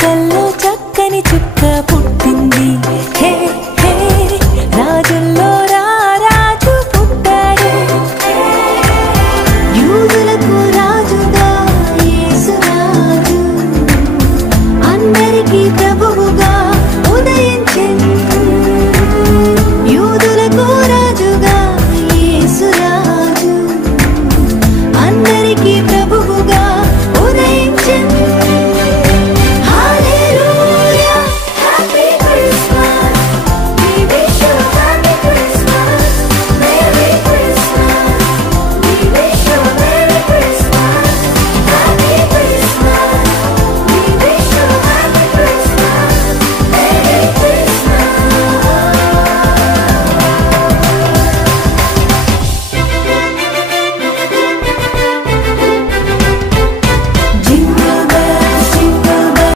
చుక్కల్లో చక్కని చుక్క పుట్టింది. హే హే రాజుల్లో రాజు పుట్టాడు. యూదులకు రాజుగా యేసు రాజు, అందరికీ ప్రభు